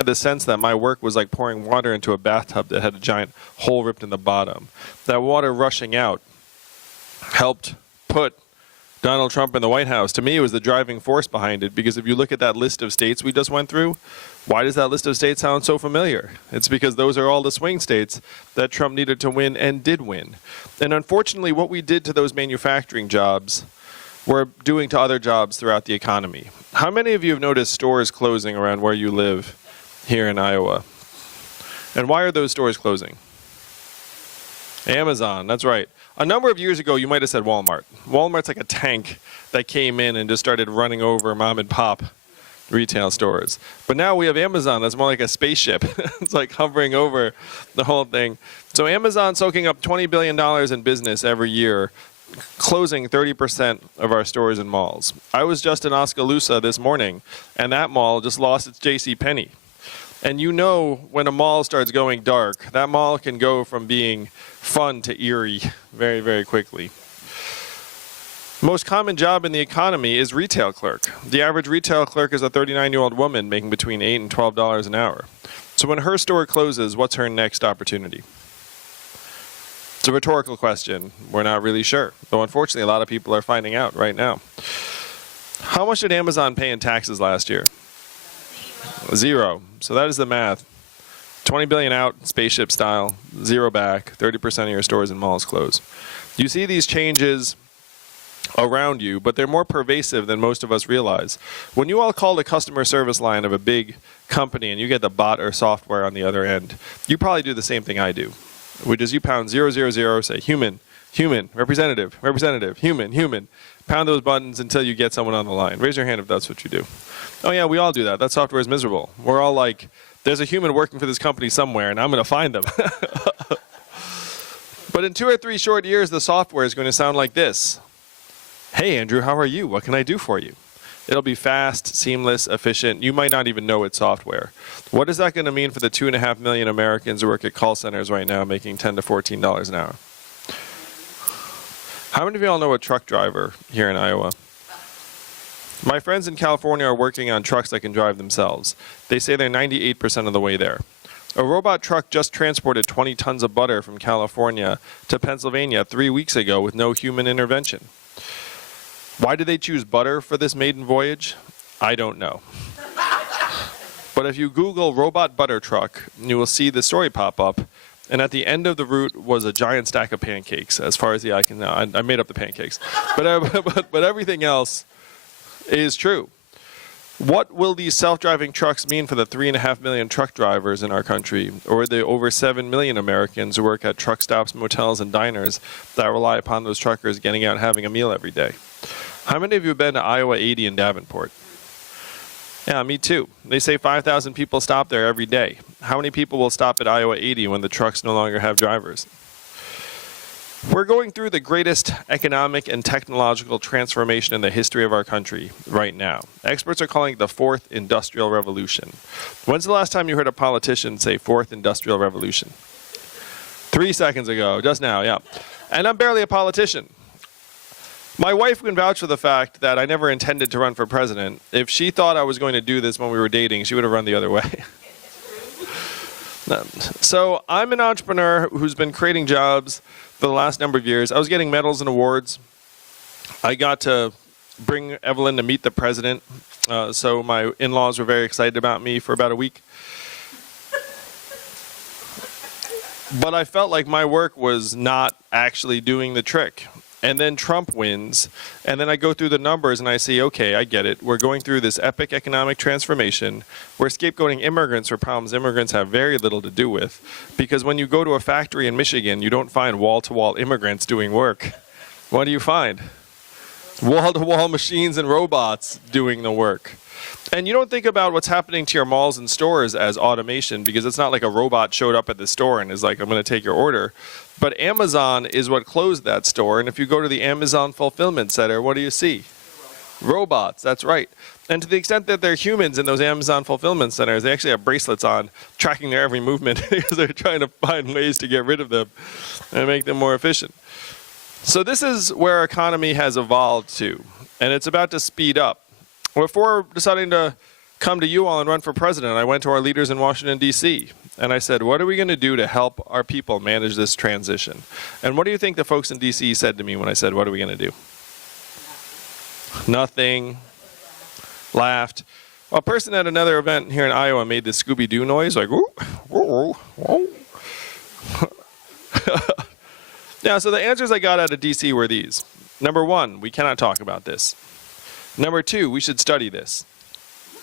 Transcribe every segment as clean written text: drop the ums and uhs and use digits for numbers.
had the sense that my work was like pouring water into a bathtub that had a giant hole ripped in the bottom. That water rushing out helped put Donald Trump in the White House. To me, it was the driving force behind it, because if you look at that list of states we just went through, why does that list of states sound so familiar? It's because those are all the swing states that Trump needed to win and did win. And unfortunately, what we did to those manufacturing jobs, we're doing to other jobs throughout the economy. How many of you have noticed stores closing around where you live here in Iowa? And why are those stores closing? Amazon, that's right. A number of years ago, you might have said Walmart. Walmart's like a tank that came in and just started running over mom and pop retail stores. But now we have Amazon that's more like a spaceship. It's like hovering over the whole thing. So Amazon soaking up $20 billion in business every year, closing 30% of our stores and malls. I was just in Oskaloosa this morning, and that mall just lost its JCPenney. And you know, when a mall starts going dark, that mall can go from being fun to eerie very, very quickly. Most common job in the economy is retail clerk. The average retail clerk is a 39-year-old woman making between $8 and $12 an hour. So when her store closes, what's her next opportunity? It's a rhetorical question. We're not really sure. Though unfortunately, a lot of people are finding out right now. How much did Amazon pay in taxes last year? Zero. So that is the math. 20 billion out, spaceship style, zero back, 30% of your stores and malls close. You see these changes around you, but they're more pervasive than most of us realize. When you all call the customer service line of a big company and you get the bot or software on the other end, you probably do the same thing I do, which is you pound 000, say human, human, representative, representative, human, human. Pound those buttons until you get someone on the line. Raise your hand if that's what you do. Oh yeah, we all do that. That software is miserable. We're all like, there's a human working for this company somewhere, and I'm going to find them. But in 2 or 3 short years, the software is going to sound like this. Hey, Andrew, how are you? What can I do for you? It'll be fast, seamless, efficient. You might not even know it's software. What is that going to mean for the 2.5 million Americans who work at call centers right now making $10 to $14 an hour? How many of you all know a truck driver here in Iowa? My friends in California are working on trucks that can drive themselves. They say they're 98% of the way there. A robot truck just transported 20 tons of butter from California to Pennsylvania 3 weeks ago with no human intervention. Why did they choose butter for this maiden voyage? I don't know. But if you Google robot butter truck, you will see the story pop up. And at the end of the route was a giant stack of pancakes, as far as the eye can know. I made up the pancakes. But everything else is true. What will these self-driving trucks mean for the 3.5 million truck drivers in our country, or the over 7 million Americans who work at truck stops, motels, and diners that rely upon those truckers getting out and having a meal every day? How many of you have been to Iowa 80 in Davenport? Yeah, me too. They say 5,000 people stop there every day. How many people will stop at Iowa 80 when the trucks no longer have drivers? We're going through the greatest economic and technological transformation in the history of our country right now. Experts are calling it the fourth industrial revolution. When's the last time you heard a politician say fourth industrial revolution? 3 seconds ago, just now, yeah. And I'm barely a politician. My wife can vouch for the fact that I never intended to run for president. If she thought I was going to do this when we were dating, she would have run the other way. So I'm an entrepreneur who's been creating jobs for the last number of years. I was getting medals and awards. I got to bring Evelyn to meet the president. So my in-laws were very excited about me for about a week. But I felt like my work was not actually doing the trick. And then Trump wins, and then I go through the numbers and I see, okay, I get it. We're going through this epic economic transformation. We're scapegoating immigrants for problems immigrants have very little to do with. Because when you go to a factory in Michigan, you don't find wall-to-wall immigrants doing work. What do you find? Wall-to-wall machines and robots doing the work. And you don't think about what's happening to your malls and stores as automation, because it's not like a robot showed up at the store and is like, I'm going to take your order. But Amazon is what closed that store. And if you go to the Amazon Fulfillment Center, what do you see? Robots, that's right. And to the extent that they're humans in those Amazon Fulfillment Centers, they actually have bracelets on tracking their every movement because they're trying to find ways to get rid of them and make them more efficient. So this is where our economy has evolved to, and it's about to speed up. Before deciding to come to you all and run for president, I went to our leaders in Washington, D.C., and I said, what are we going to do to help our people manage this transition? And what do you think the folks in D.C. said to me when I said, what are we going to do? Nothing. Laughed. A person at another event here in Iowa made this Scooby-Doo noise, like, whoa, whoa, whoa. Yeah, so the answers I got out of D.C. were these. Number one, we cannot talk about this. Number two, we should study this.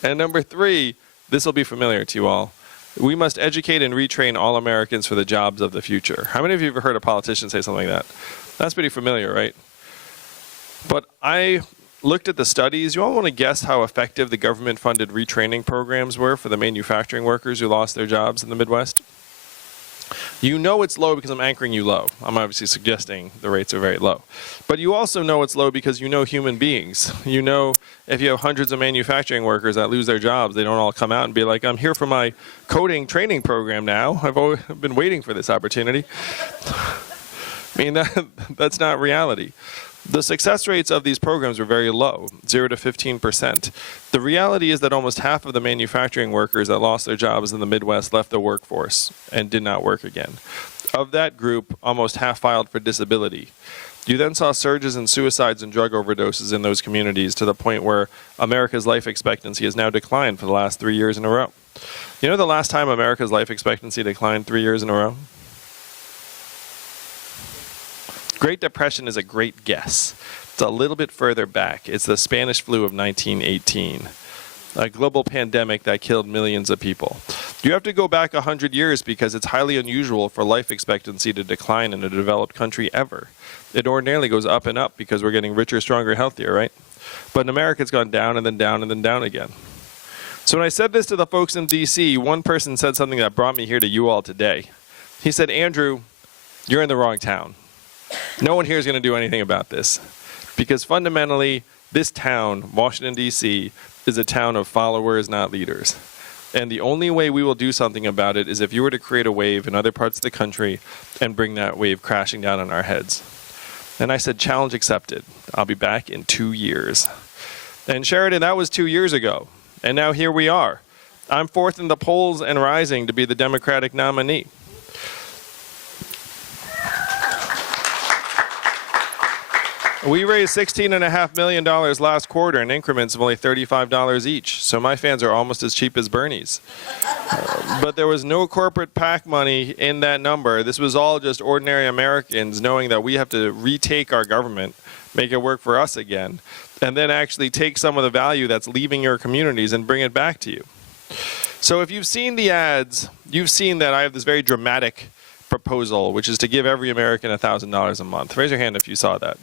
And number three, this will be familiar to you all. We must educate and retrain all Americans for the jobs of the future. How many of you have ever heard a politician say something like that? That's pretty familiar, right? But I looked at the studies. You all want to guess how effective the government-funded retraining programs were for the manufacturing workers who lost their jobs in the Midwest? You know it's low because I'm anchoring you low. I'm obviously suggesting the rates are very low. But you also know it's low because you know human beings. You know if you have hundreds of manufacturing workers that lose their jobs, they don't all come out and be like, I'm here for my coding training program now. I've been waiting for this opportunity. I mean, that's not reality. The success rates of these programs were very low, 0 to 15%. The reality is that almost half of the manufacturing workers that lost their jobs in the Midwest left the workforce and did not work again. Of that group, almost half filed for disability. You then saw surges in suicides and drug overdoses in those communities to the point where America's life expectancy has now declined for the last 3 years in a row. You know the last time America's life expectancy declined 3 years in a row? Great Depression is a great guess. It's a little bit further back. It's the Spanish flu of 1918, a global pandemic that killed millions of people. You have to go back 100 years because it's highly unusual for life expectancy to decline in a developed country ever. It ordinarily goes up and up because we're getting richer, stronger, healthier, right? But in America, it's gone down and then down and then down again. So when I said this to the folks in D.C., one person said something that brought me here to you all today. He said, Andrew, you're in the wrong town. No one here is going to do anything about this. Because fundamentally, this town, Washington, D.C., is a town of followers, not leaders. And the only way we will do something about it is if you were to create a wave in other parts of the country and bring that wave crashing down on our heads. And I said, challenge accepted. I'll be back in 2 years. And Sheridan, that was 2 years ago. And now here we are. I'm fourth in the polls and rising to be the Democratic nominee. We raised $16.5 million last quarter in increments of only $35 each. So my fans are almost as cheap as Bernie's. But there was no corporate PAC money in that number. This was all just ordinary Americans knowing that we have to retake our government, make it work for us again, and then actually take some of the value that's leaving your communities and bring it back to you. So if you've seen the ads, you've seen that I have this very dramatic proposal, which is to give every American $1,000 a month. Raise your hand if you saw that.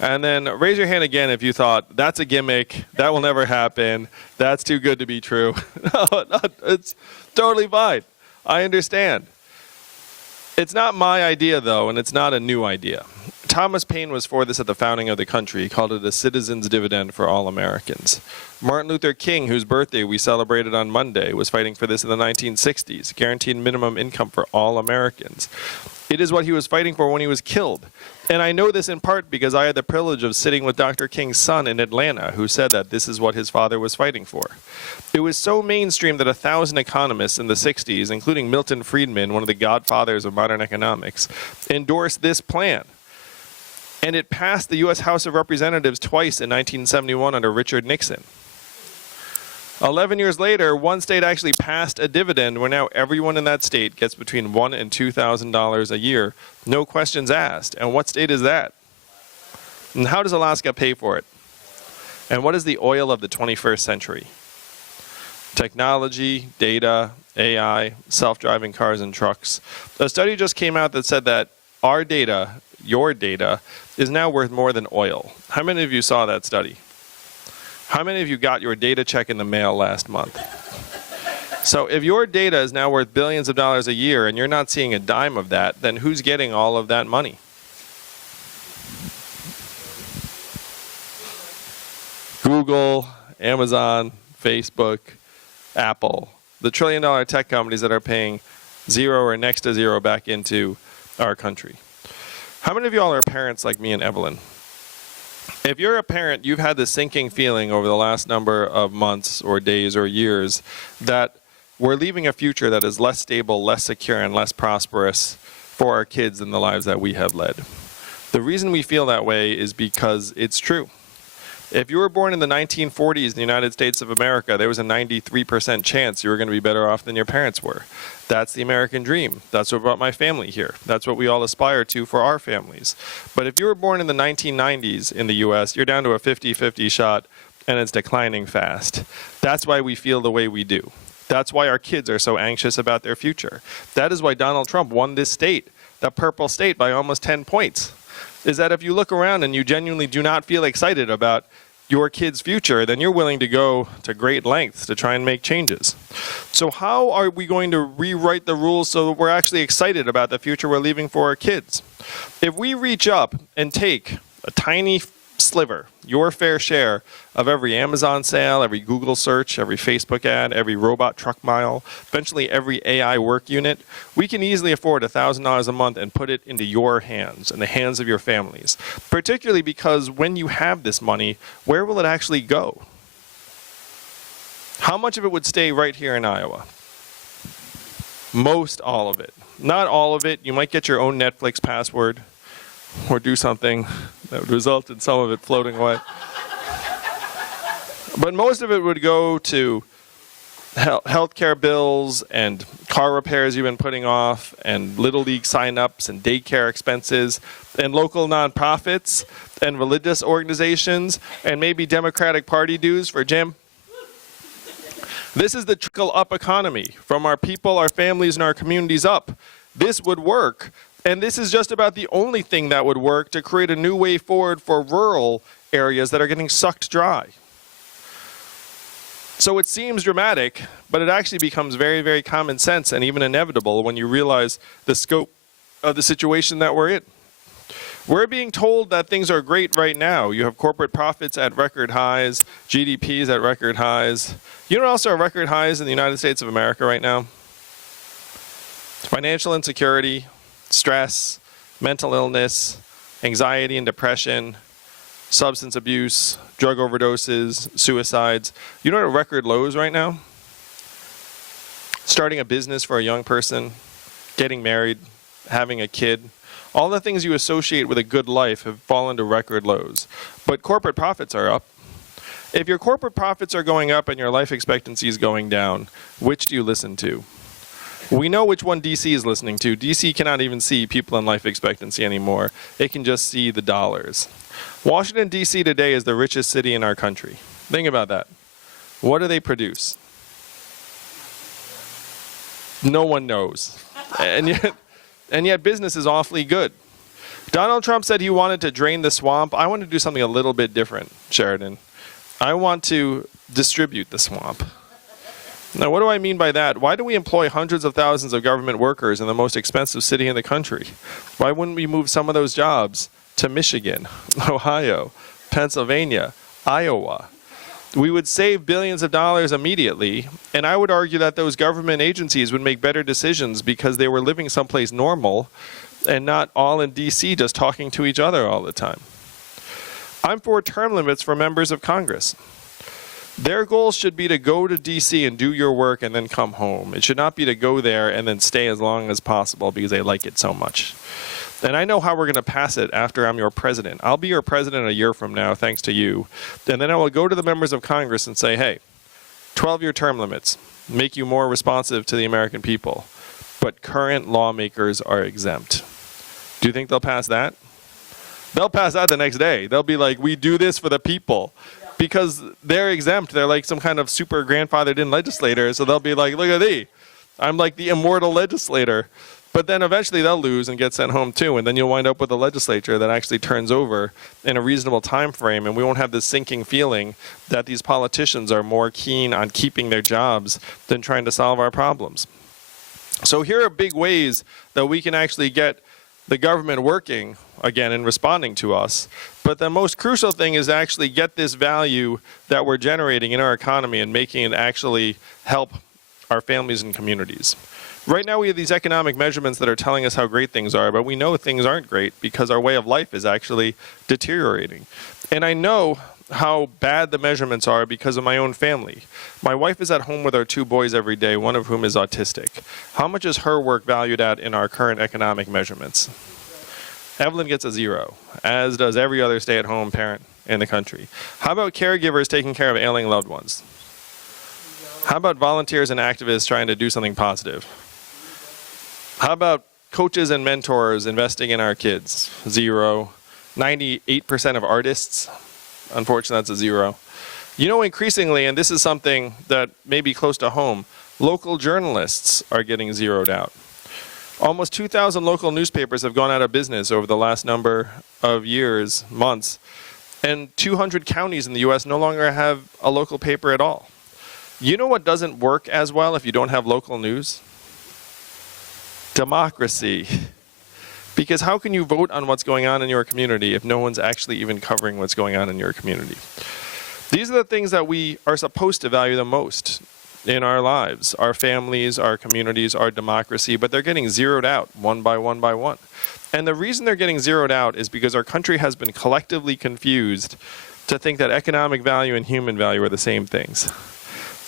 And then raise your hand again if you thought, that's a gimmick, that will never happen, that's too good to be true. No, it's totally fine. I understand. It's not my idea, though, and it's not a new idea. Thomas Paine was for this at the founding of the country. He called it a citizen's dividend for all Americans. Martin Luther King, whose birthday we celebrated on Monday, was fighting for this in the 1960s, guaranteed minimum income for all Americans. It is what he was fighting for when he was killed. And I know this in part because I had the privilege of sitting with Dr. King's son in Atlanta, who said that this is what his father was fighting for. It was so mainstream that 1,000 economists in the 60s, including Milton Friedman, one of the godfathers of modern economics, endorsed this plan. And it passed the U.S. House of Representatives twice in 1971 under Richard Nixon. 11 years later, one state actually passed a dividend where now everyone in that state gets between $1,000 and $2,000 a year, no questions asked. And what state is that? And how does Alaska pay for it? And what is the oil of the 21st century? Technology, data, AI, self-driving cars and trucks. A study just came out that said that our data, your data, is now worth more than oil. How many of you saw that study? How many of you got your data check in the mail last month? So if your data is now worth billions of dollars a year and you're not seeing a dime of that, then who's getting all of that money? Google, Amazon, Facebook, Apple, the trillion-dollar tech companies that are paying zero or next to zero back into our country. How many of you all are parents like me and Evelyn? If you're a parent, you've had this sinking feeling over the last number of months or days or years that we're leaving a future that is less stable, less secure, and less prosperous for our kids than the lives that we have led. The reason we feel that way is because it's true. If you were born in the 1940s in the United States of America, there was a 93% chance you were going to be better off than your parents were. That's the American dream. That's what brought my family here. That's what we all aspire to for our families. But if you were born in the 1990s in the US, you're down to a 50-50 shot, and it's declining fast. That's why we feel the way we do. That's why our kids are so anxious about their future. That is why Donald Trump won this state, the purple state, by almost 10 points. Is that if you look around and you genuinely do not feel excited about your kid's future, then you're willing to go to great lengths to try and make changes. So how are we going to rewrite the rules so that we're actually excited about the future we're leaving for our kids? If we reach up and take a tiny sliver, your fair share of every Amazon sale, every Google search, every Facebook ad, every robot truck mile, eventually every AI work unit, we can easily afford $1,000 a month and put it into your hands, in the hands of your families. Particularly because when you have this money, where will it actually go? How much of it would stay right here in Iowa? Most all of it. Not all of it. You might get your own Netflix password or do something that would result in some of it floating away. But most of it would go to healthcare bills and car repairs you've been putting off and Little League sign-ups and daycare expenses and local nonprofits and religious organizations and maybe Democratic Party dues for Jim. This is the trickle-up economy from our people, our families, and our communities up. This would work. And this is just about the only thing that would work to create a new way forward for rural areas that are getting sucked dry. So it seems dramatic, but it actually becomes very, very common sense and even inevitable when you realize the scope of the situation that we're in. We're being told that things are great right now. You have corporate profits at record highs, GDPs at record highs. You know what else are record highs in the United States of America right now? Financial insecurity, stress, mental illness, anxiety and depression, substance abuse, drug overdoses, suicides. You know what are record lows right now? Starting a business for a young person, getting married, having a kid. All the things you associate with a good life have fallen to record lows. But corporate profits are up. If your corporate profits are going up and your life expectancy is going down, which do you listen to? We know which one DC is listening to. DC cannot even see people in life expectancy anymore. It can just see the dollars. Washington, DC today is the richest city in our country. Think about that. What do they produce? No one knows. And yet business is awfully good. Donald Trump said he wanted to drain the swamp. I want to do something a little bit different, Sheridan. I want to distribute the swamp. Now, what do I mean by that? Why do we employ hundreds of thousands of government workers in the most expensive city in the country? Why wouldn't we move some of those jobs to Michigan, Ohio, Pennsylvania, Iowa? We would save billions of dollars immediately, and I would argue that those government agencies would make better decisions because they were living someplace normal and not all in DC just talking to each other all the time. I'm for term limits for members of Congress. Their goal should be to go to DC and do your work and then come home. It should not be to go there and then stay as long as possible because they like it so much. And I know how we're going to pass it after I'm your president. I'll be your president a year from now, thanks to you. And then I will go to the members of Congress and say, hey, 12-year term limits make you more responsive to the American people. But current lawmakers are exempt. Do you think they'll pass that? They'll pass that the next day. They'll be like, we do this for the people. Because they're exempt. They're like some kind of super grandfathered in legislator. So they'll be like, look at thee. I'm like the immortal legislator. But then eventually they'll lose and get sent home too. And then you'll wind up with a legislature that actually turns over in a reasonable time frame. And we won't have this sinking feeling that these politicians are more keen on keeping their jobs than trying to solve our problems. So here are big ways that we can actually get the government working again and responding to us. But the most crucial thing is to actually get this value that we're generating in our economy and making it actually help our families and communities. Right now we have these economic measurements that are telling us how great things are, but we know things aren't great because our way of life is actually deteriorating. And I know how bad the measurements are because of my own family. My wife is at home with our 2 boys every day, one of whom is autistic. How much is her work valued at in our current economic measurements? Evelyn gets a 0, as does every other stay-at-home parent in the country. How about caregivers taking care of ailing loved ones? How about volunteers and activists trying to do something positive? How about coaches and mentors investing in our kids? 0. 98% of artists? Unfortunately, that's a 0. You know, increasingly, and this is something that may be close to home, local journalists are getting zeroed out. Almost 2,000 local newspapers have gone out of business over the last number of years, months, and 200 counties in the U.S. no longer have a local paper at all. You know what doesn't work as well if you don't have local news? Democracy. Because how can you vote on what's going on in your community if no one's actually even covering what's going on in your community? These are the things that we are supposed to value the most in our lives, our families, our communities, our democracy, but they're getting zeroed out one by one by one. And the reason they're getting zeroed out is because our country has been collectively confused to think that economic value and human value are the same things.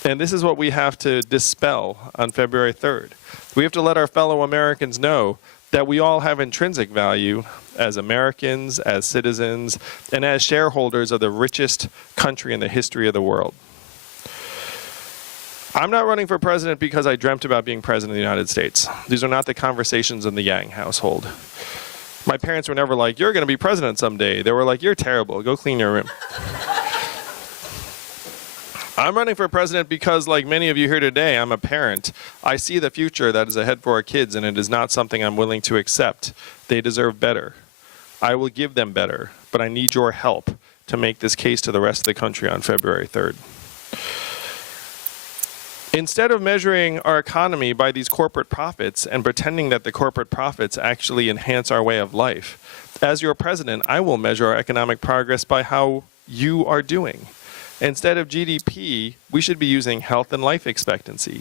And this is what we have to dispel on February 3rd. We have to let our fellow Americans know that we all have intrinsic value as Americans, as citizens, and as shareholders of the richest country in the history of the world. I'm not running for president because I dreamt about being president of the United States. These are not the conversations in the Yang household. My parents were never like, you're going to be president someday. They were like, you're terrible. Go clean your room. I'm running for president because, like many of you here today, I'm a parent. I see the future that is ahead for our kids, and it is not something I'm willing to accept. They deserve better. I will give them better, but I need your help to make this case to the rest of the country on February 3rd. Instead of measuring our economy by these corporate profits and pretending that the corporate profits actually enhance our way of life, as your president, I will measure our economic progress by how you are doing. Instead of GDP, we should be using health and life expectancy,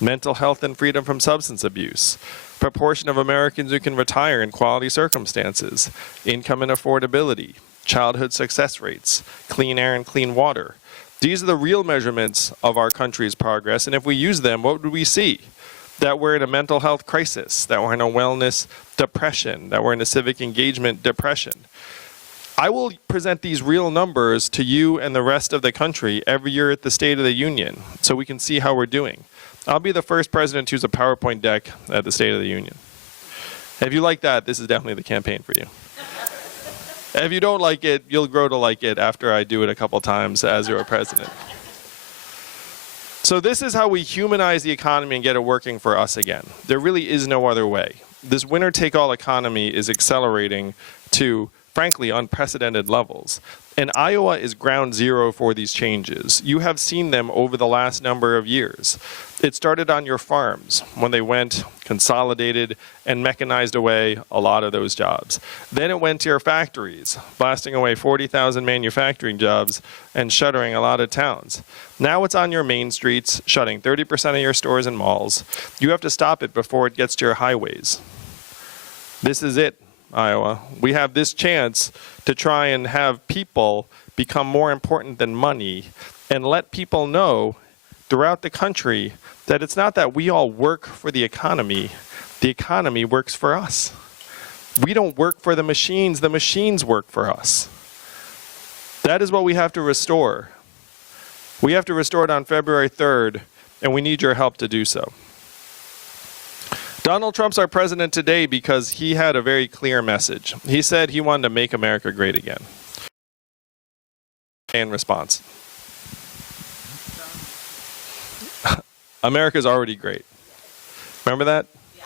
mental health and freedom from substance abuse, proportion of Americans who can retire in quality circumstances, income and affordability, childhood success rates, clean air and clean water. These are the real measurements of our country's progress, and if we use them, what would we see? That we're in a mental health crisis, that we're in a wellness depression, that we're in a civic engagement depression. I will present these real numbers to you and the rest of the country every year at the State of the Union so we can see how we're doing. I'll be the first president to use a PowerPoint deck at the State of the Union. If you like that, this is definitely the campaign for you. If you don't like it, you'll grow to like it after I do it a couple times as your president. So this is how we humanize the economy and get it working for us again. There really is no other way. This winner-take-all economy is accelerating to, frankly, unprecedented levels. And Iowa is ground zero for these changes. You have seen them over the last number of years. It started on your farms when they went, consolidated, and mechanized away a lot of those jobs. Then it went to your factories, blasting away 40,000 manufacturing jobs and shuttering a lot of towns. Now it's on your main streets, shutting 30% of your stores and malls. You have to stop it before it gets to your highways. This is it, Iowa. We have this chance to try and have people become more important than money and let people know throughout the country that it's not that we all work for the economy works for us. We don't work for the machines work for us. That is what we have to restore. We have to restore it on February 3rd, and we need your help to do so. Donald Trump's our president today because he had a very clear message. He said he wanted to make America great again. In response, America's already great. Remember that? Yeah.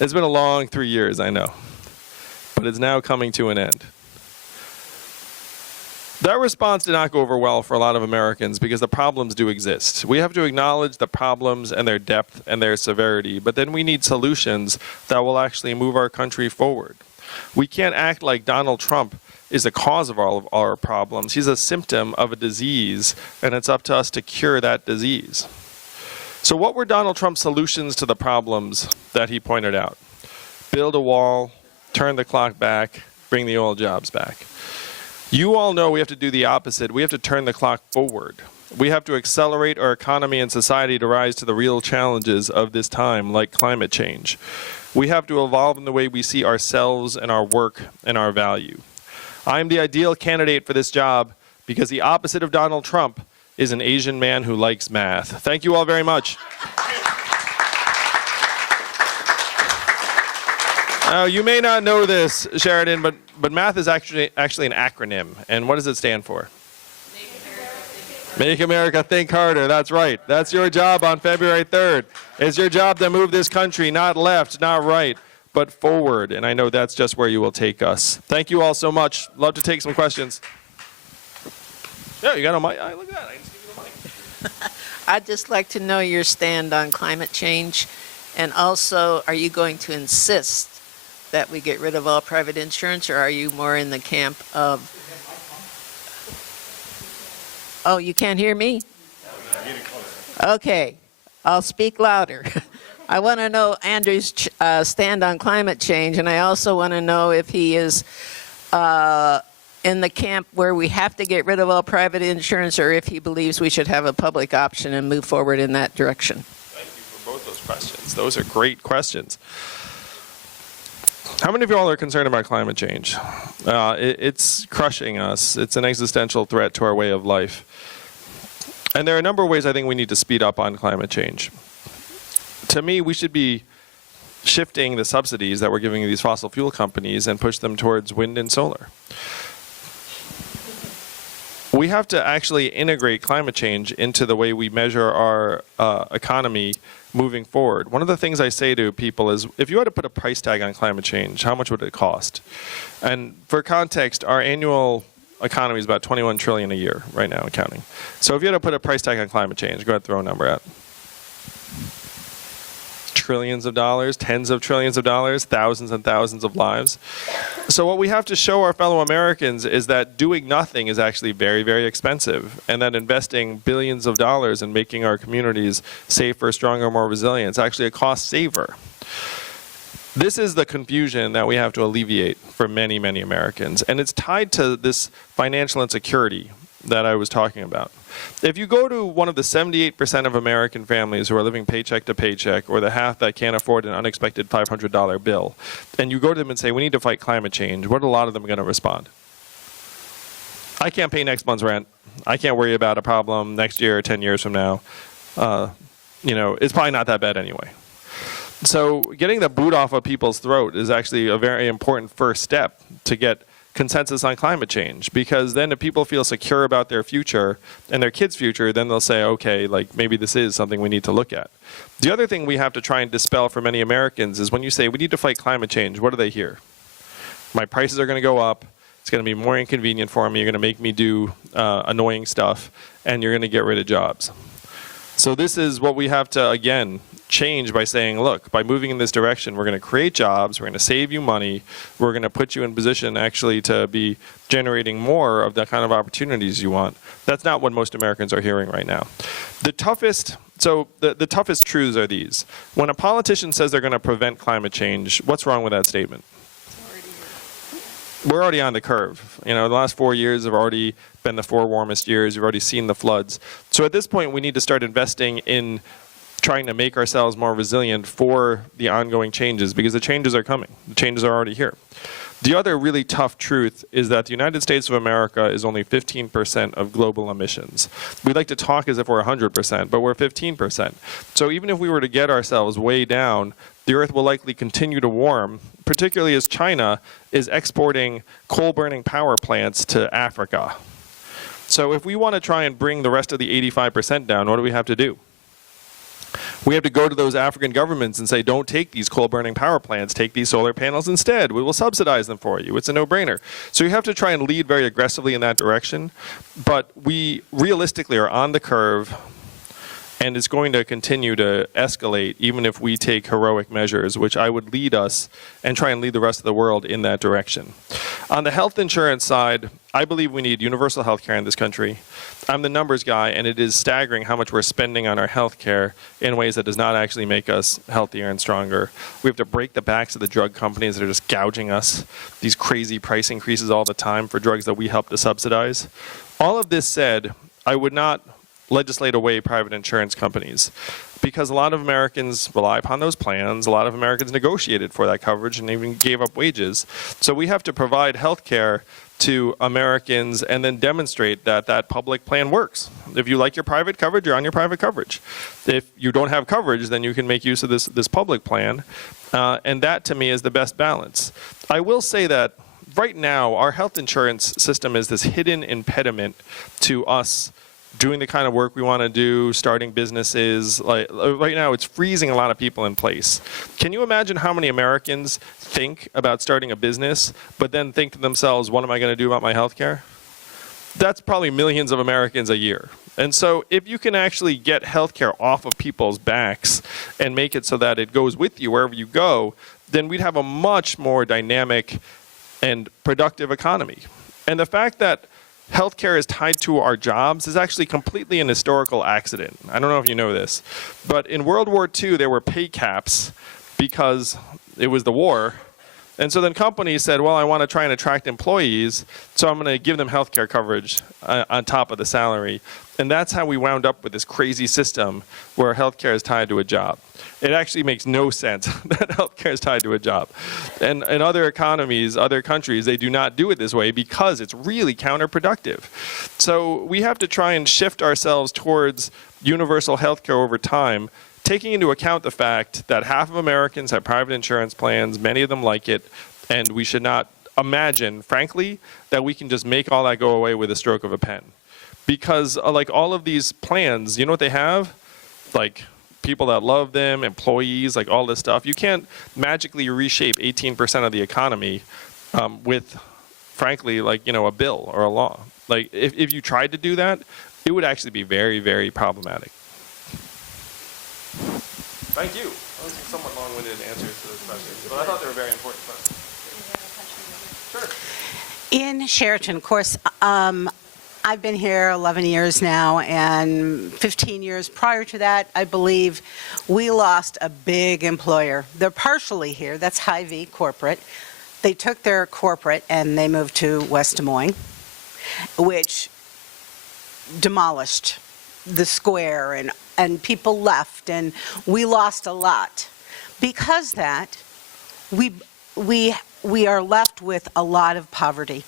It's been a long 3 years, I know, but it's now coming to an end. That response did not go over well for a lot of Americans because the problems do exist. We have to acknowledge the problems and their depth and their severity, but then we need solutions that will actually move our country forward. We can't act like Donald Trump is the cause of all of our problems. He's a symptom of a disease, and it's up to us to cure that disease. So what were Donald Trump's solutions to the problems that he pointed out? Build a wall, turn the clock back, bring the oil jobs back. You all know we have to do the opposite. We have to turn the clock forward. We have to accelerate our economy and society to rise to the real challenges of this time, like climate change. We have to evolve in the way we see ourselves and our work and our value. I'm the ideal candidate for this job because the opposite of Donald Trump is an Asian man who likes math. Thank you all very much. You may not know this, Sheridan, but math is actually an acronym. And what does it stand for? Make America Think Harder. That's right. That's your job on February 3rd. It's your job to move this country, not left, not right, but forward. And I know that's just where you will take us. Thank you all so much. Love to take some questions. Yeah, you got a mic? Look at that. I just give you the mic. I'd just like to know your stand on climate change. And also, are you going to insist that we get rid of all private insurance, or are you more in the camp of... Oh, you can't hear me? Okay, I'll speak louder. I want to know Andrew's stand on climate change, and I also want to know if he is in the camp where we have to get rid of all private insurance, or if he believes we should have a public option and move forward in that direction. Thank you for both those questions. Those are great questions. How many of you all are concerned about climate change? It's crushing us. It's an existential threat to our way of life. And there are a number of ways I think we need to speed up on climate change. To me, we should be shifting the subsidies that we're giving these fossil fuel companies and push them towards wind and solar. We have to actually integrate climate change into the way we measure our economy moving forward. One of the things I say to people is, if you had to put a price tag on climate change, how much would it cost? And for context, our annual economy is about 21 trillion a year right now, accounting. So if you had to put a price tag on climate change, go ahead and throw a number out. Trillions of dollars, tens of trillions of dollars, thousands and thousands of lives. So what we have to show our fellow Americans is that doing nothing is actually very, very expensive, and that investing billions of dollars in making our communities safer, stronger, more resilient is actually a cost saver. This is the confusion that we have to alleviate for many, many Americans, and it's tied to this financial insecurity that I was talking about. If you go to one of the 78% of American families who are living paycheck to paycheck, or the half that can't afford an unexpected $500 bill, and you go to them and say, we need to fight climate change, what are a lot of them going to respond? I can't pay next month's rent. I can't worry about a problem next year or 10 years from now. It's probably not that bad anyway. So getting the boot off of people's throat is actually a very important first step to get consensus on climate change, because then if people feel secure about their future and their kids' future, then they'll say, okay, like maybe this is something we need to look at. The other thing we have to try and dispel for many Americans is when you say we need to fight climate change, what do they hear? My prices are going to go up, it's going to be more inconvenient for me, you're going to make me do annoying stuff, and you're going to get rid of jobs. So this is what we have to, again, change by saying, look, by moving in this direction, we're going to create jobs, we're going to save you money, we're going to put you in position actually to be generating more of the kind of opportunities you want. That's not what most Americans are hearing right now. The toughest truths are these. When a politician says they're going to prevent climate change, what's wrong with that statement? We're already on the curve. The last 4 years have already been the 4 warmest years. We've already seen the floods. So at this point, we need to start investing in trying to make ourselves more resilient for the ongoing changes, because the changes are coming. The changes are already here. The other really tough truth is that the United States of America is only 15% of global emissions. We like to talk as if we're 100%, but we're 15%. So even if we were to get ourselves way down, the Earth will likely continue to warm, particularly as China is exporting coal-burning power plants to Africa. So if we want to try and bring the rest of the 85% down, what do we have to do? We have to go to those African governments and say, don't take these coal-burning power plants, take these solar panels instead. We will subsidize them for you. It's a no-brainer. So you have to try and lead very aggressively in that direction. But we realistically are on the curve, And it's going to continue to escalate even if we take heroic measures, which I would lead us and try and lead the rest of the world in that direction. On the health insurance side, I believe we need universal health care in this country. I'm the numbers guy, and it is staggering how much we're spending on our health care in ways that does not actually make us healthier and stronger. We have to break the backs of the drug companies that are just gouging us, these crazy price increases all the time for drugs that we help to subsidize. All of this said, I would not legislate away private insurance companies because a lot of Americans rely upon those plans. A lot of Americans negotiated for that coverage and even gave up wages. So we have to provide health care to Americans and then demonstrate that that public plan works. If you like your private coverage, you're on your private coverage. If you don't have coverage, then you can make use of this public plan. And that, to me, is the best balance. I will say that right now, our health insurance system is this hidden impediment to us doing the kind of work we want to do, starting businesses. Like right now, it's freezing a lot of people in place. Can you imagine how many Americans think about starting a business, but then think to themselves, what am I going to do about my health care? That's probably millions of Americans a year. And so if you can actually get health care off of people's backs and make it so that it goes with you wherever you go, then we'd have a much more dynamic and productive economy. And the fact that healthcare is tied to our jobs is actually completely an historical accident. I don't know if you know this, but in World War II, there were pay caps because it was the war. And so then companies said, well, I want to try and attract employees, so I'm going to give them healthcare coverage on top of the salary. And that's how we wound up with this crazy system where healthcare is tied to a job. It actually makes no sense that healthcare is tied to a job. And in other economies, other countries, they do not do it this way because it's really counterproductive. So we have to try and shift ourselves towards universal healthcare over time, taking into account the fact that half of Americans have private insurance plans, many of them like it, and we should not imagine, frankly, that we can just make all that go away with a stroke of a pen. Because like all of these plans, you know what they have? Like people that love them, employees, like all this stuff. You can't magically reshape 18% of the economy with, frankly, like, you know, a bill or a law. Like if you tried to do that, it would actually be very, very problematic. Thank you. Those are somewhat long-winded answers to those questions, but I thought they were very important questions. Sure. In Sheraton, of course, I've been here 11 years now, and 15 years prior to that, I believe we lost a big employer. They're partially here. That's Hy-Vee corporate. They took their corporate and they moved to West Des Moines, which demolished the square, and people left, and we lost a lot. Because that, we are left with a lot of poverty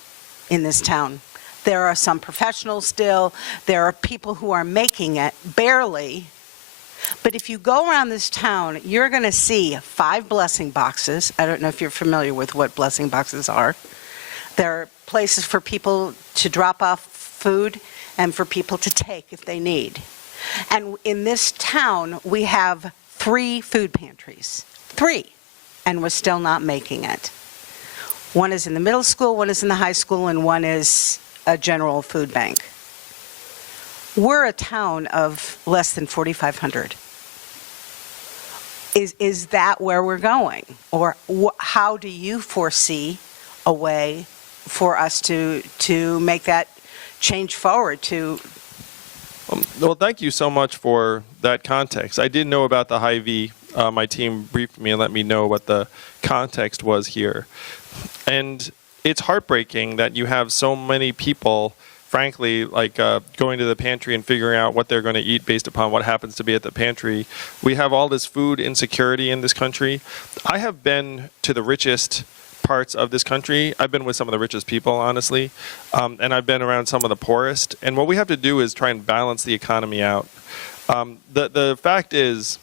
in this town. There are some professionals still. There are people who are making it, barely. But if you go around this town, you're going to see 5 blessing boxes. I don't know if you're familiar with what blessing boxes are. They're places for people to drop off food and for people to take if they need. And in this town, we have 3 food pantries. 3. And we're still not making it. One is in the middle school, one is in the high school, and one is a general food bank. We're a town of less than 4,500. Is that where we're going? Or how do you foresee a way for us to make that change forward to? Well, thank you so much for that context. I did know about the Hy-Vee. My team briefed me and let me know what the context was here. And it's heartbreaking that you have so many people, frankly, like going to the pantry and figuring out what they're going to eat based upon what happens to be at the pantry. We have all this food insecurity in this country. I have been to the richest parts of this country. I've been with some of the richest people, honestly, and I've been around some of the poorest. And what we have to do is try and balance the economy out. The fact is,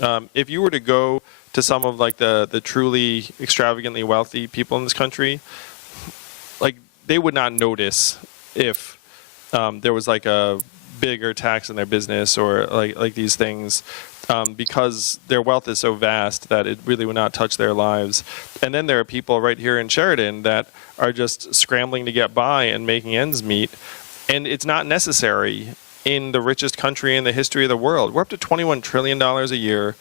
if you were to go to some of like the truly extravagantly wealthy people in this country, like they would not notice if there was like a bigger tax in their business or like these things. Because their wealth is so vast that it really would not touch their lives. And then there are people right here in Sheridan that are just scrambling to get by and making ends meet. And it's not necessary in the richest country in the history of the world. We're up to $21 trillion a year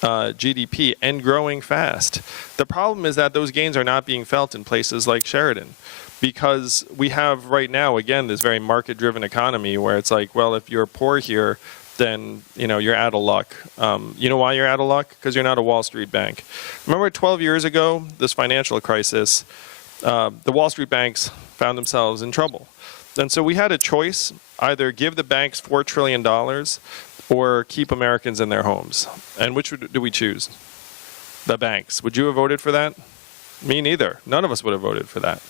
GDP and growing fast. The problem is that those gains are not being felt in places like Sheridan, because we have right now, again, this very market-driven economy where it's like, well, if you're poor here, then you're out of luck. You know why you're out of luck? Because you're not a Wall Street bank. Remember 12 years ago, this financial crisis, the Wall Street banks found themselves in trouble. And so we had a choice, either give the banks $4 trillion or keep Americans in their homes. And which do we choose? The banks. Would you have voted for that? Me neither. None of us would have voted for that.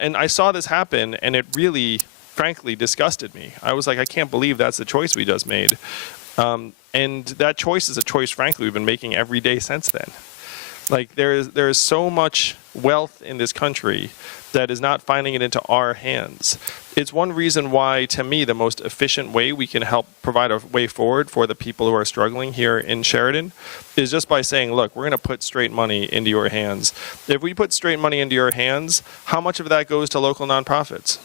And I saw this happen, and it really, frankly, disgusted me. I was like, I can't believe that's the choice we just made. And that choice is a choice, frankly, we've been making every day since then. Like, there is so much wealth in this country that is not finding it into our hands. It's one reason why, to me, the most efficient way we can help provide a way forward for the people who are struggling here in Sheridan is just by saying, look, we're going to put straight money into your hands. If we put straight money into your hands, how much of that goes to local nonprofits?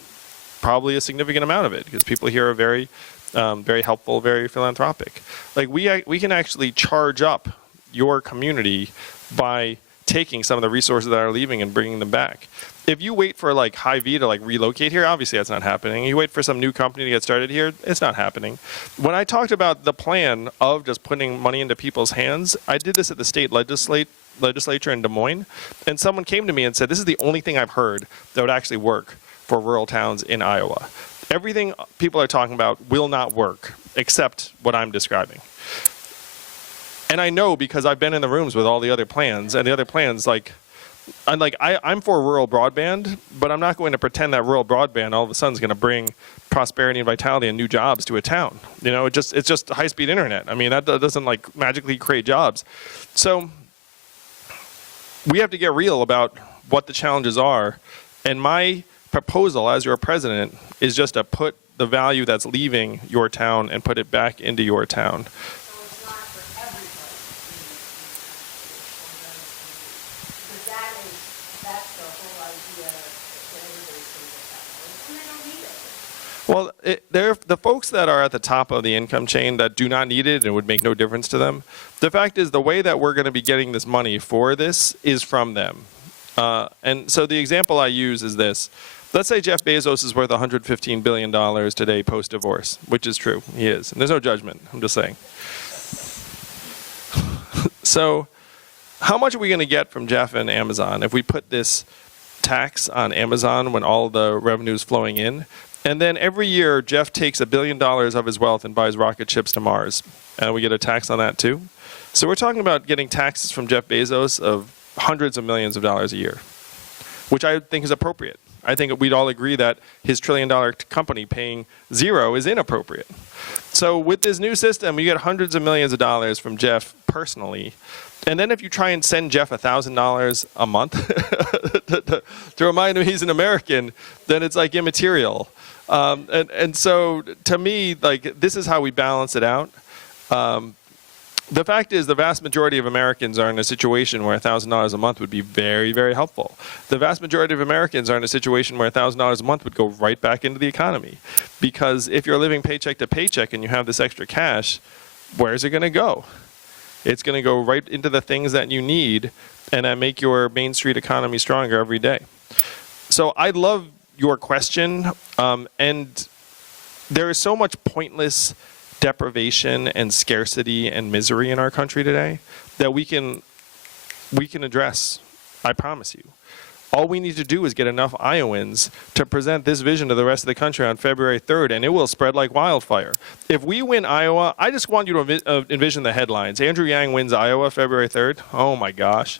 Probably a significant amount of it, because people here are very, very helpful, very philanthropic. Like, we can actually charge up your community by taking some of the resources that are leaving and bringing them back. If you wait for like Hy-Vee to like relocate here, obviously that's not happening. You wait for some new company to get started here, it's not happening. When I talked about the plan of just putting money into people's hands, I did this at the state legislature in Des Moines, and someone came to me and said, this is the only thing I've heard that would actually work for rural towns in Iowa. Everything people are talking about will not work, except what I'm describing. And I know because I've been in the rooms with all the other plans, and the other plans, I'm for rural broadband, but I'm not going to pretend that rural broadband all of a sudden is going to bring prosperity and vitality and new jobs to a town. It's just high-speed internet. I mean, that doesn't like magically create jobs. So we have to get real about what the challenges are. And my proposal as your president is just to put the value that's leaving your town and put it back into your town. Well, the folks that are at the top of the income chain that do not need it and would make no difference to them, the fact is the way that we're going to be getting this money for this is from them. And so the example I use is this. Let's say Jeff Bezos is worth $115 billion today post-divorce, which is true. He is. And there's no judgment. I'm just saying. So how much are we going to get from Jeff and Amazon if we put this tax on Amazon when all the revenue is flowing in? And then every year, Jeff takes $1 billion of his wealth and buys rocket ships to Mars. And we get a tax on that too. So we're talking about getting taxes from Jeff Bezos of hundreds of millions of dollars a year, which I think is appropriate. I think we'd all agree that his $1 trillion company paying zero is inappropriate. So with this new system, you get hundreds of millions of dollars from Jeff personally. And then if you try and send Jeff $1,000 a month to remind him he's an American, then it's like immaterial. And so to me, like, this is how we balance it out. The fact is the vast majority of Americans are in a situation where $1,000 a month would be very, very helpful. The vast majority of Americans are in a situation where $1,000 a month would go right back into the economy. Because if you're living paycheck to paycheck and you have this extra cash, where's it going to go? It's going to go right into the things that you need and that make your Main Street economy stronger every day. So I love your question, and there is so much pointless deprivation and scarcity and misery in our country today that we can address, I promise you. All we need to do is get enough Iowans to present this vision to the rest of the country on February 3rd, and it will spread like wildfire. If we win Iowa, I just want you to envision the headlines. Andrew Yang wins Iowa February 3rd. Oh my gosh.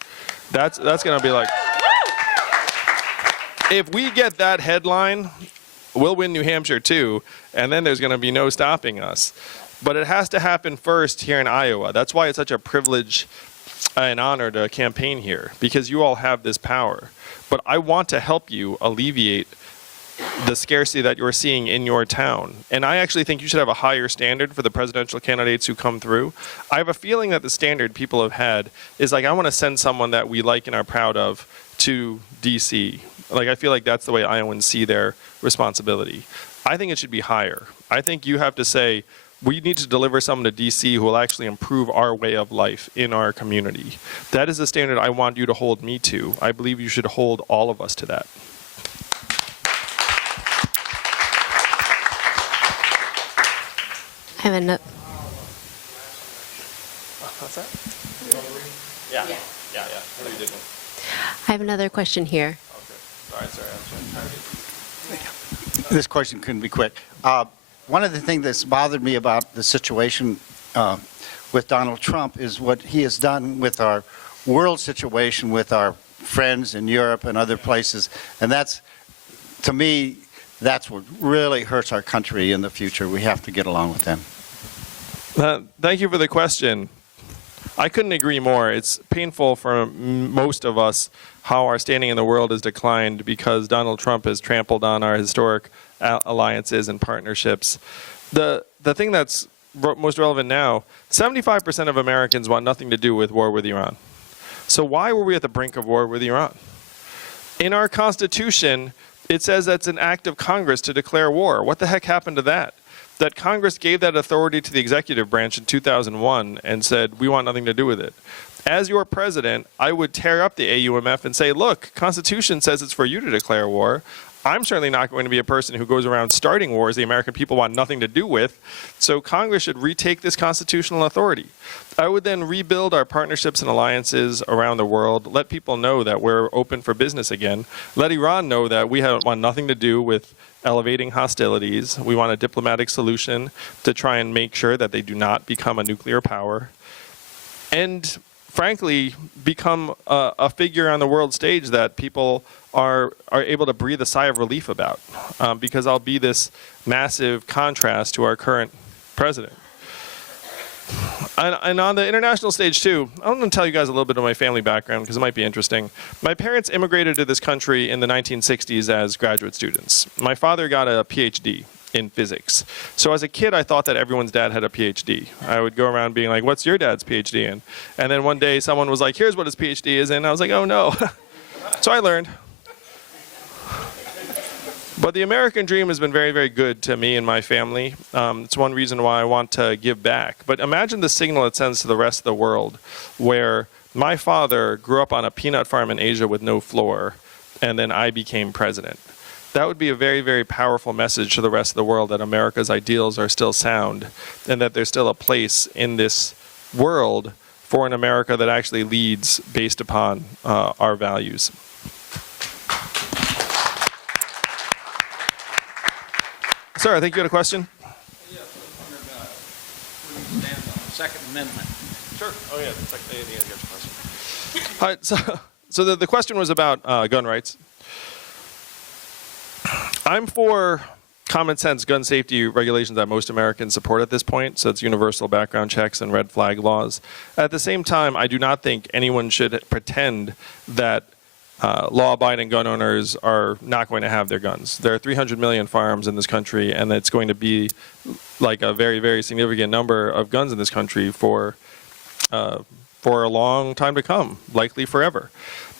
That's going to be like... If we get that headline, we'll win New Hampshire too, and then there's going to be no stopping us. But it has to happen first here in Iowa. That's why it's such a privilege and honor to campaign here, because you all have this power. But I want to help you alleviate the scarcity that you're seeing in your town. And I actually think you should have a higher standard for the presidential candidates who come through. I have a feeling that the standard people have had is like, I want to send someone that we like and are proud of to D.C. Like, I feel like that's the way Iowans see their responsibility. I think it should be higher. I think you have to say, we need to deliver someone to D.C. who will actually improve our way of life in our community. That is the standard I want you to hold me to. I believe you should hold all of us to that. I have another. What's that? Yeah. No, you didn't. I have another question here. Okay. Sorry. This question couldn't be quick. One of the things that's bothered me about the situation with Donald Trump is what he has done with our world situation with our friends in Europe and other places. And that's, to me, that's what really hurts our country in the future. We have to get along with them. Thank you for the question. I couldn't agree more. It's painful for most of us how our standing in the world has declined because Donald Trump has trampled on our historic alliances and partnerships. The thing that's most relevant now, 75% of Americans want nothing to do with war with Iran. So why were we at the brink of war with Iran? In our Constitution, it says that's an act of Congress to declare war. What the heck happened to that? That Congress gave that authority to the executive branch in 2001 and said, we want nothing to do with it. As your president, I would tear up the AUMF and say, look, Constitution says it's for you to declare war. I'm certainly not going to be a person who goes around starting wars the American people want nothing to do with. So Congress should retake this constitutional authority. I would then rebuild our partnerships and alliances around the world, let people know that we're open for business again, let Iran know that we want nothing to do with elevating hostilities. We want a diplomatic solution to try and make sure that they do not become a nuclear power. And frankly, become a figure on the world stage that people are able to breathe a sigh of relief about, because I'll be this massive contrast to our current president. And on the international stage too, I'm going to tell you guys a little bit of my family background because it might be interesting. My parents immigrated to this country in the 1960s as graduate students. My father got a PhD in physics. So as a kid, I thought that everyone's dad had a PhD. I would go around being like, what's your dad's PhD in? And then one day someone was like, here's what his PhD is in. I was like, oh no. So I learned. But the American dream has been very, very good to me and my family. It's one reason why I want to give back. But imagine the signal it sends to the rest of the world, where my father grew up on a peanut farm in Asia with no floor, and then I became president. That would be a very, very powerful message to the rest of the world that America's ideals are still sound, and that there's still a place in this world for an America that actually leads based upon our values. Sir, I think you had a question? Yeah, where do you stand on the Second Amendment? Sure. Oh, yeah. That's like the answer question. All right. So the question was about gun rights. I'm for common sense gun safety regulations that most Americans support at this point. So it's universal background checks and red flag laws. At the same time, I do not think anyone should pretend that law-abiding gun owners are not going to have their guns. There are 300 million firearms in this country, and it's going to be like a very, very significant number of guns in this country for a long time to come, likely forever.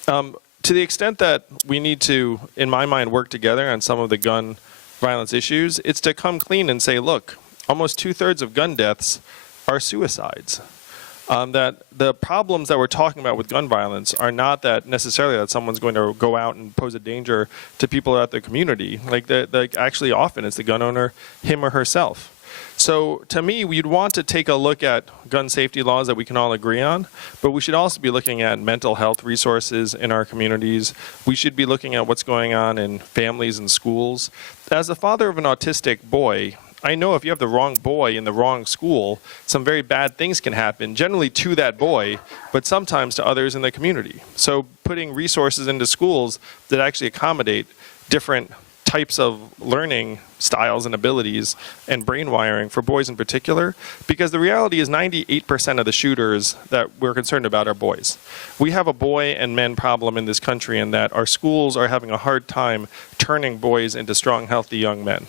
To the extent that we need to, in my mind, work together on some of the gun violence issues, it's to come clean and say, look, almost 2/3 of gun deaths are suicides. That the problems that we're talking about with gun violence are not that necessarily that someone's going to go out and pose a danger to people out the community. Actually often it's the gun owner, him or herself. So to me, we'd want to take a look at gun safety laws that we can all agree on, but we should also be looking at mental health resources in our communities. We should be looking at what's going on in families and schools. As the father of an autistic boy, I know if you have the wrong boy in the wrong school, some very bad things can happen, generally to that boy, but sometimes to others in the community. So putting resources into schools that actually accommodate different types of learning styles and abilities and brain wiring for boys in particular, because the reality is 98% of the shooters that we're concerned about are boys. We have a boy and men problem in this country in that our schools are having a hard time turning boys into strong, healthy young men.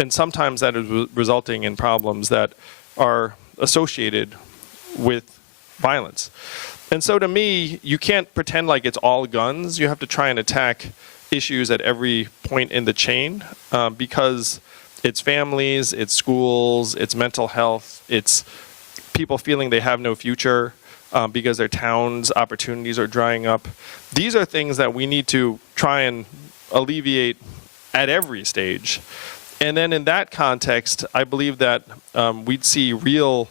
And sometimes that is resulting in problems that are associated with violence. And so to me, you can't pretend like it's all guns. You have to try and attack issues at every point in the chain, because It's families, it's schools, it's mental health, it's people feeling they have no future because their town's opportunities are drying up. These are things that we need to try and alleviate at every stage. And then in that context, I believe that we'd see real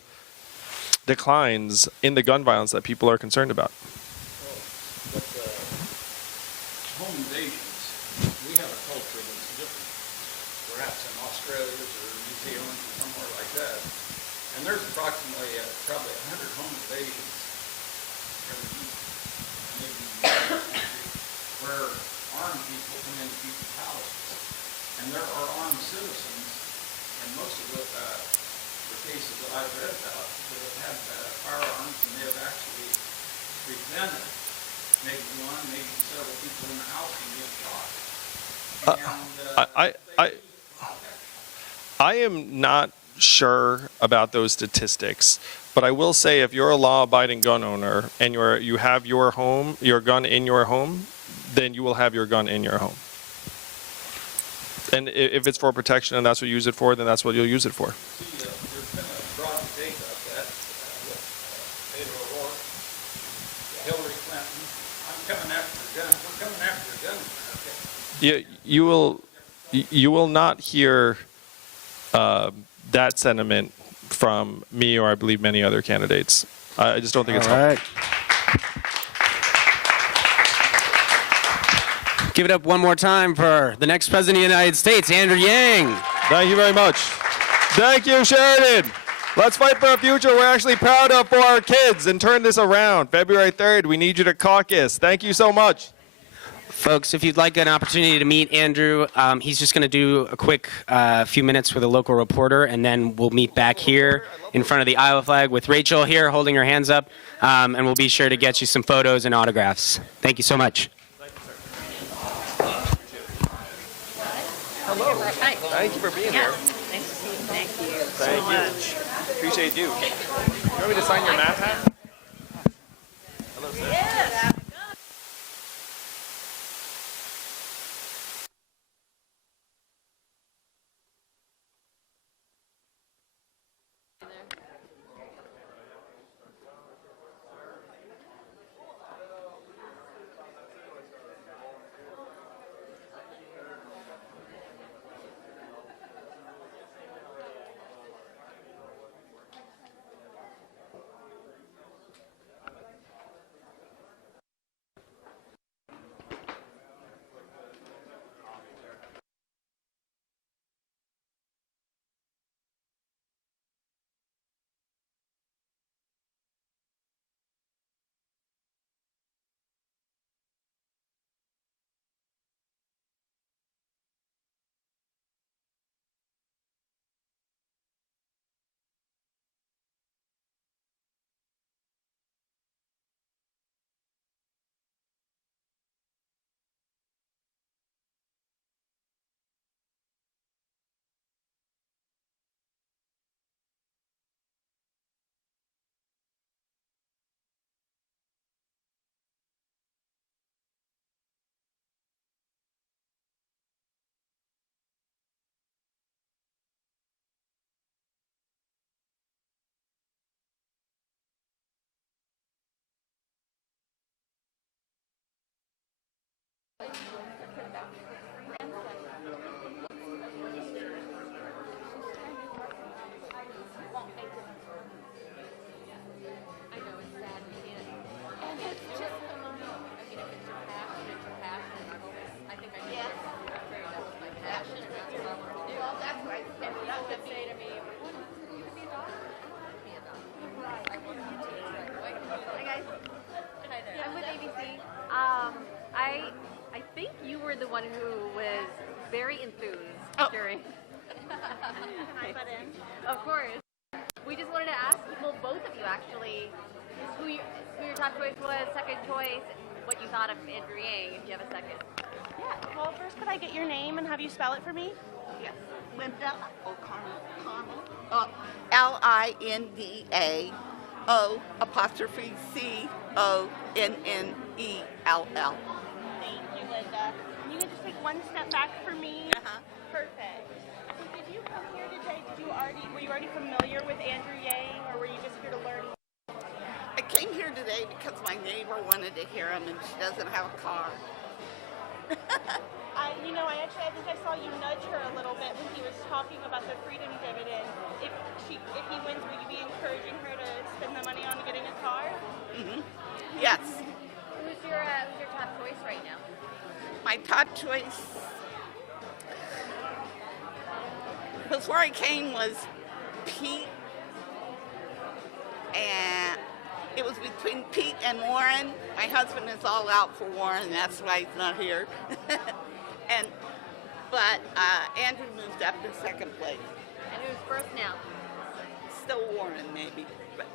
declines in the gun violence that people are concerned about. But home invasions, we have a culture that's different, perhaps in Australia or New Zealand or somewhere like that. And there's approximately probably 100 home invasions every year, maybe where armed people come into people's houses. And there are armed citizens, and most of the cases that I've read about that have had firearms, and they have actually prevented maybe one, maybe several people in the house from being shot. I am not sure about those statistics, but I will say if you're a law-abiding gun owner and you have your gun in your home, then you will have your gun in your home. And if it's for protection and that's what you use it for, then that's what you'll use it for. See, there's been a broad debate about that with Beto O'Rourke, Hillary Clinton. I'm coming after the gun. We're coming after the gun. Okay. You will not hear that sentiment from me or I believe many other candidates. I just don't think it's helpful. Give it up one more time for the next president of the United States, Andrew Yang. Thank you very much. Thank you, Sheridan. Let's fight for a future we're actually proud of for our kids and turn this around. February 3rd, we need you to caucus. Thank you so much. Folks, if you'd like an opportunity to meet Andrew, he's just going to do a quick few minutes with a local reporter, and then we'll meet back here in front of the Iowa flag with Rachel here holding her hands up, and we'll be sure to get you some photos and autographs. Thank you so much. Hello. Hi. Thank you for being here. Nice to see you. Thank you Thank you. Appreciate you. You want me to sign your math hat? Hello, sir. Yes. I think you were the one who was very enthused during. Can I butt in? Of course. We just wanted to ask, well, both of you actually, who your top choice was, second choice, and what you thought of Andrew Yang, if you have a second. Yeah. Well, first, could I get your name and have you spell it for me? Yes, Linda O'Connell. L-I-N-D-A-O''Connell. Thank you, Linda. You can just take one step back for me. Uh-huh. Perfect. So did you already familiar with Andrew Yang, or were you just here to learn? I came here today because my neighbor wanted to hear him and she doesn't have a car. I think I saw you nudge her a little bit when he was talking about the freedom dividend. If he wins, would you be encouraging her to spend the money on getting a car? Yes. Who's your top choice right now? My top choice before I came was Pete, and it was between Pete and Warren. My husband is all out for Warren, that's why he's not here. But Andrew moved up to second place. And who's first now? Still Warren, maybe. But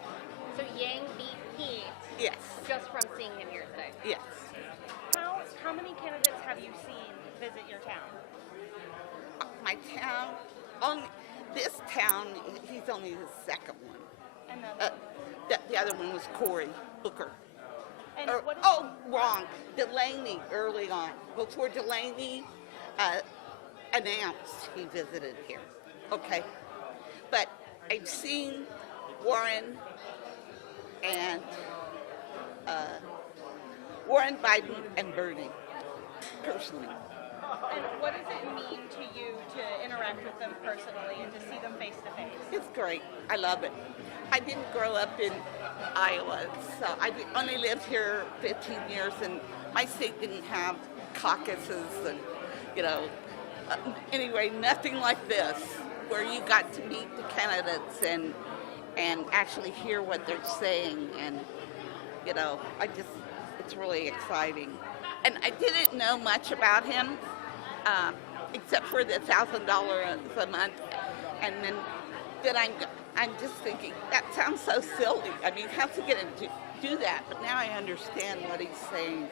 So Yang beat Pete yes, just from seeing him here today. yes. How many candidates have you seen visit your town? My town, this town, he's only the second one. And then, The other one was Cory Booker. and what? Wrong. Delaney early on. Before Delaney announced he visited here. Okay. But I've seen Warren and Warren Biden and Bernie personally. And what does it mean to you to interact with them personally and to see them face to face? It's great. I love it. I didn't grow up in Iowa, so I only lived here 15 years, and my state didn't have caucuses and, anyway, nothing like this, where you got to meet the candidates and actually hear what they're saying, and, it's really exciting. And I didn't know much about him, except for the $1,000 a month, and then I'm just thinking, that sounds so silly. I mean, how's he going to do that? But now I understand what he's saying.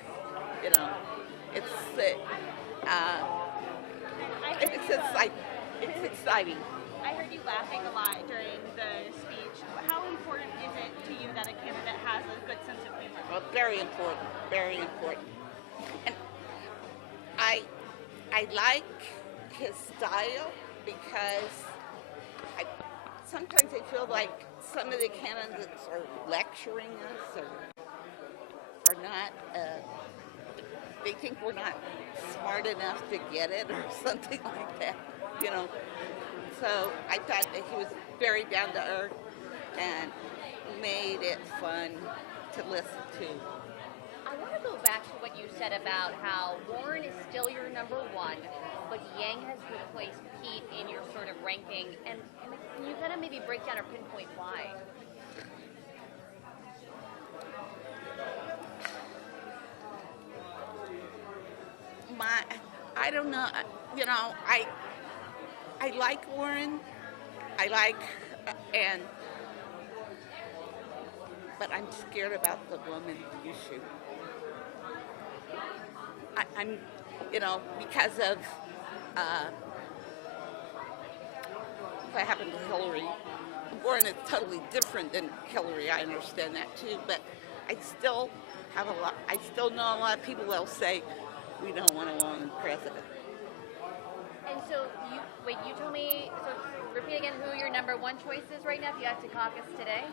It's exciting. I heard you laughing a lot during the speech. How important is it to you that a candidate has a good sense of humor? Well, very important, very important. And I like his style because sometimes I feel like some of the candidates are lecturing us or are not, they think we're not smart enough to get it or something like that, So I thought that he was very down to earth and made it fun to listen to. I want to go back to what you said about how Warren is still your number one, but Yang has replaced Pete in your sort of ranking. And can you kind of maybe break down or pinpoint why? I don't know. I like Warren. But I'm scared about the woman issue. I'm because of what happened to Hillary. Warren is totally different than Hillary. I understand that too, but I still know a lot of people that'll say we don't want a woman president. And so, you told me, so repeat again who your number one choice is right now if you had to caucus today?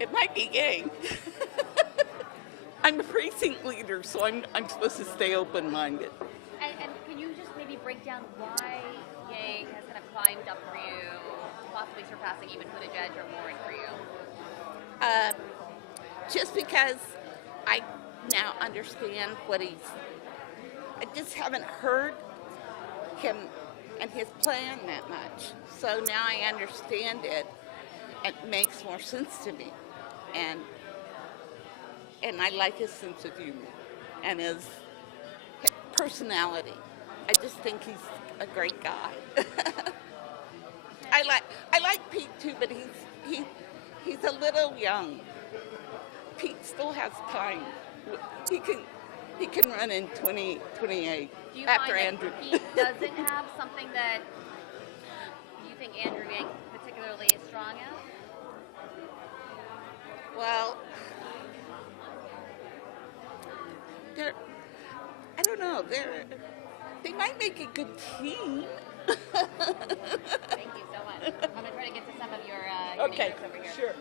It might be Yang. I'm a precinct leader, so I'm supposed to stay open-minded. And can you just maybe break down why Yang has kind of climbed up for you, possibly surpassing even Buttigieg or Warren for you? Just because I now understand I just haven't heard him and his plan that much. So now I understand it. It makes more sense to me. And I like his sense of humor and his personality. I just think he's a great guy. I like Pete too, but he's a little young. Pete still has time. He can run in 2028 Do you after find Andrew. that Pete doesn't have something that you think Andrew Yang particularly is strong at? Well, I don't know. They might make a good team. Thank you so much. I'm gonna try to get to some of your Okay, neighbors over here. sure.